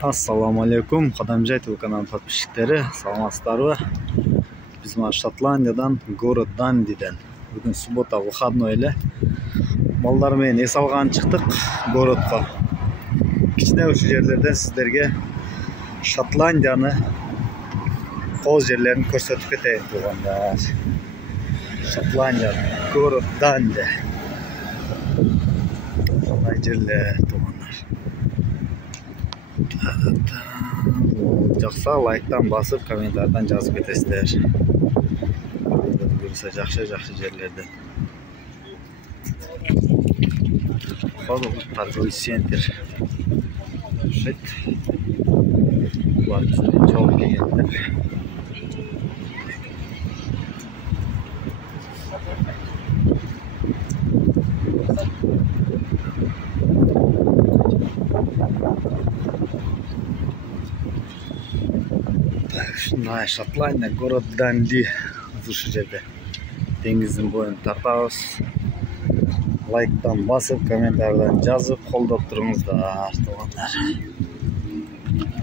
Assalamu alaikum, Qadamjay TV kanalının подписчиктері, саламатсыздарбы? Biz Шотландиядан, город Дандиден. Bugün суббота, выходной эле. Балдар менен эс алган чыктык городко. Кичине ушу жерлерден сиздерге Шотландияны кол жерлерин көрсөтүп кетейин туугандар. Шотландия, город Данди. Ушундай жерлер туугандар. Жақса лайктан басып, комментардан жазып кетесіздер. Көрсе жақшы жерлерден. Торговый центр. Шет. Бұлар бізден жол келгендер. Шундай Шотландия, город Данди. Ушу жерде деңиздин боюн тартабыз. Лайктан басып, комментардан жазып, колдоп туруңуздар, туугандар.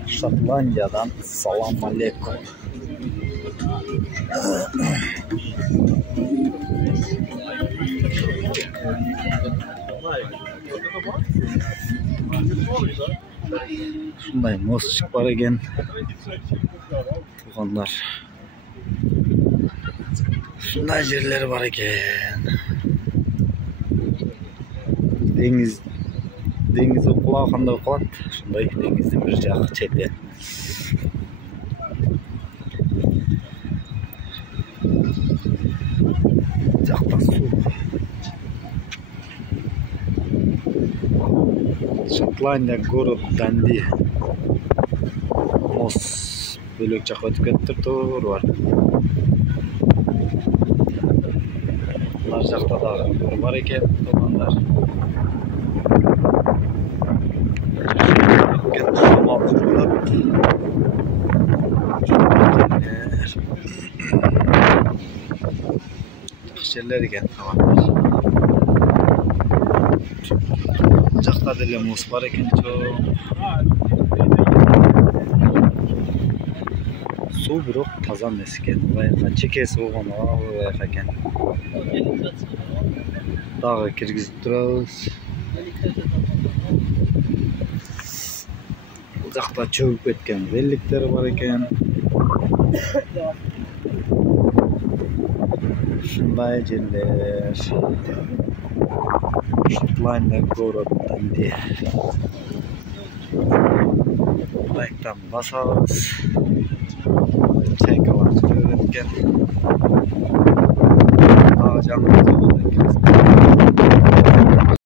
Шотландиядан салам алейкум. Шундай мостчик бар экен, туугандар. Шундай жерлер бар экен. Деңиз кулагандай калат. Шундай деңиздин бир жак чети. Жакта суу. Шотландия, город Данди. Мост бөлөк жакка өтүп кетиптир, бар. Ар жакта дагы бар экен, туугандар. Жерлер экен, туугандар. Жакта деле мост бар экен, суу бирок таза эмес экен. Баягы чекеси болгон аяка экен. Дагы киргизип турабыз. Бул жакта чөгүп кеткен великтер бар экен. Ушундай жерлер. Шотландия, город Данди. Лайктан басабыз. Чайкалар жүрөт экен. Ага жанында